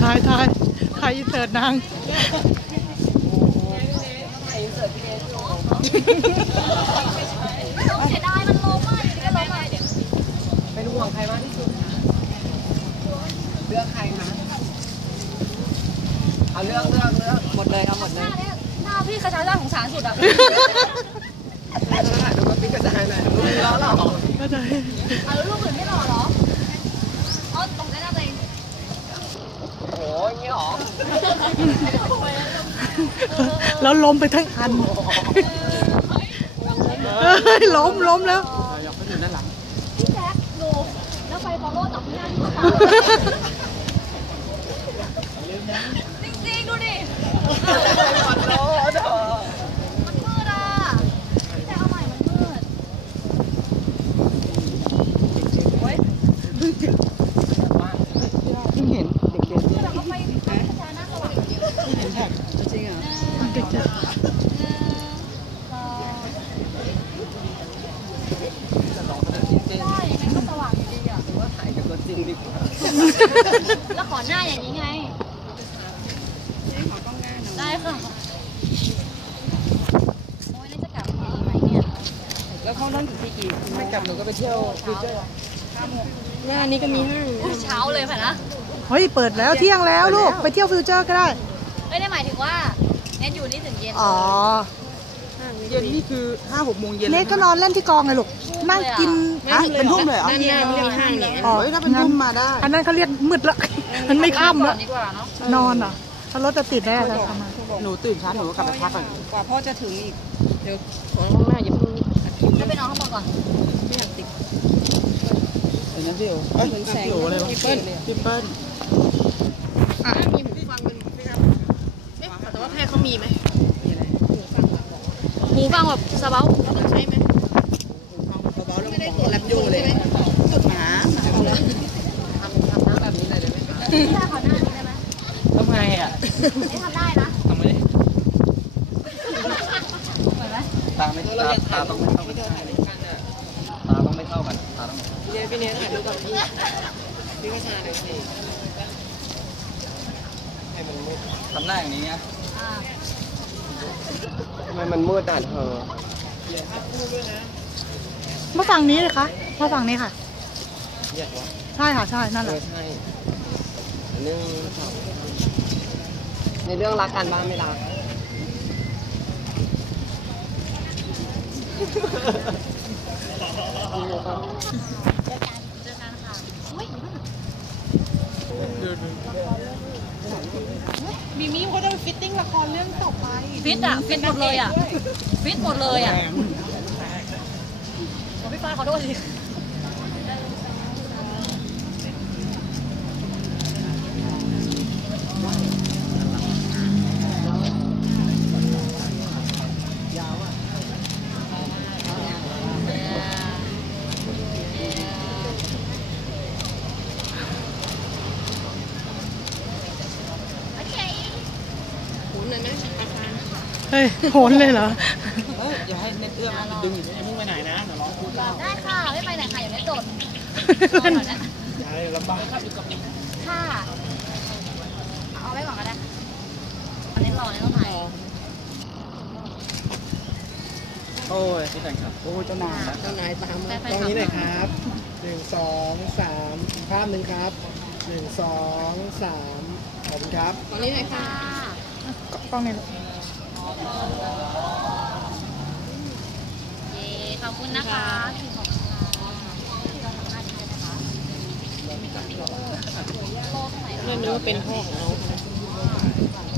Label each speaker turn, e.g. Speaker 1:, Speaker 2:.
Speaker 1: ถ่ายอินเสิร์ตนาง
Speaker 2: ต้องเสียดายมันโลมากอยู่ดีก็โลมาก
Speaker 3: เป็นห่วงใครมากที่สุดคะเลือกใครคะเอาเลือกหมดเลยเอาหมดเลย
Speaker 2: หน้าพี่กระชากน่าสงสารสุดอ่ะ
Speaker 3: ดูว่าพี่กระจายหน่อยลูกล้อหรอ
Speaker 1: ก็ได้
Speaker 2: เอาแล้วลูกอื่นไม่หล่อหรอเอาตรงได้หน้าตัวเอง
Speaker 3: โอ้ยงี้หรอ
Speaker 1: แล้วล้มไปทั้งอันล้มแล้ว
Speaker 3: อยากไปอยู่ด้านหลัง
Speaker 2: พี่แจ๊คดูแล้วไฟฟอลโล่จับหน้าที่ตาจริงๆดูดิมันมืดอ่ะพี่แจ๊คเอาใหม่มันมืด
Speaker 3: เฮ้ยเพิ่งเห็นเด็กๆ
Speaker 2: แต่ก็ไฟช้าหน้าสว่างเยอะ
Speaker 3: จริงเหรอ
Speaker 2: ได้ยังไงก็สว่างอยู่ดีอ่ะ
Speaker 3: ว่าถ่ายกับตัวจริงดีกว่า
Speaker 2: แล้วขอหน้าอย่างนี้ไง
Speaker 3: ขอกล้องหน้าหน่อย
Speaker 2: ได้ค่ะโอ้ยนี่จะกลับยังไงเนี่ย
Speaker 3: แล้วเขานั่งถึงกี่ไม่กลับหนูก็ไปเที่ยวฟิวเจอร์หน้านี้ก็มีห้าง
Speaker 2: เช้าเลยค่ะนะ
Speaker 1: เฮ้ยเปิดแล้วเที่ยงแล้วลูกไปเที่ยวฟิวเจอร์ก็ได้
Speaker 2: ไม่ได้หมายถึงว่าเน็ตอยู่นี่ถึงเย็น
Speaker 1: อ๋อ
Speaker 3: เย็นนี่คือ5-6 โมงเย็น
Speaker 1: เน็ตก็นอนเล่นที่กองไงลูกนั่งกิน
Speaker 3: เป็นทุ่มเลยเหรอนั่นเรียกห้างเนี่ยอ๋อถ้าเป็นทุ่มมาได้
Speaker 1: อันนั้นเขาเรียกมืดละมันไม่ค่ำละนอน
Speaker 2: อ่ะ
Speaker 1: ถ้ารถจะติดได้อะไรประมาณ
Speaker 3: หนูตื่นเช้าหนูก็กลับไปพักก่อน
Speaker 4: กว่าพ่อจะถึงอีกเดี๋ยวของห้องหน้าอย่าเพิ่ง
Speaker 2: ก็ไปนอนข้างบนก่อน
Speaker 4: ไม่อยากติด
Speaker 3: เห็นไหมพี่โอ๋เหมือนแสงพี่เปิ้ล
Speaker 4: มีหูฟังเป็นไหมครับแต่ว่าแพทย์เขามีไหม
Speaker 2: หูฟังแบบสบาย
Speaker 4: ใช่ไหมเบาๆแล้วไม่ได้ตัวแลบโยเลยหมาเอาเลย
Speaker 3: ทำหน้าแบบนี้เลยได้ไหมคะ
Speaker 2: ได้ขอหน้านี้ได้ไหม
Speaker 3: ทำไงอ่ะ
Speaker 2: นี่ทำได้นะ
Speaker 3: ทำไมตาไม่ตาต้องไม่เท่ากันตาต้องไม่เท่ากันตาต้องพี่เนยถ่ายรูปกับพี่วิชาหน่อยสิให้มันมืดทำหน้าอย่างนี้นะทำไมมันมืดอ่ะเธอ
Speaker 1: มาฝั่งนี้เลยคะมาฝั่งนี้ค่ะ
Speaker 3: แยกวะ
Speaker 1: ใช่ค่ะใช่นั่นแหละ
Speaker 3: ใช่เรื่องในเรื่องรักกันบ้างไม่รัก
Speaker 2: เจอกันค่ะ
Speaker 4: มีมี่เขาจะไปฟิตติ้งละครเรื่องต่อไป
Speaker 2: ฟิตอ่ะฟิตหมดเลยอ่ะฟิตหมดเลยอ่ะพี่ฟ้าขอโทษที
Speaker 1: เฮ้ยโหนเลยเหรอ
Speaker 3: อย่าให้เน็ตเอื้อมดึงอยู่อย่าเพิ่งไปไหนนะเดี๋ยวร้องพูด
Speaker 2: ได้ค่ะไม่ไปไหนค่ะอยู่ในโดด
Speaker 3: ใช่ลำบากครับอยู่กับมึง
Speaker 2: ค่ะเอาไว้ก่อนก็ได้อันนี้รอเนี่ยต้องถ่าย
Speaker 3: โอ้ยพี่แต่งครับโอ้เจ้านาย
Speaker 4: ตาม
Speaker 3: ตรงนี้เลยครับ1 2 3อีกภาพหนึ่งครับ1 2 3ขอบคุณครับ
Speaker 4: ตรงนี้เลยค่ะ
Speaker 1: กล้องนี้
Speaker 2: ขอบคุณนะคะ
Speaker 4: เรื่องนี้ว่าเป็นพ่อของเรา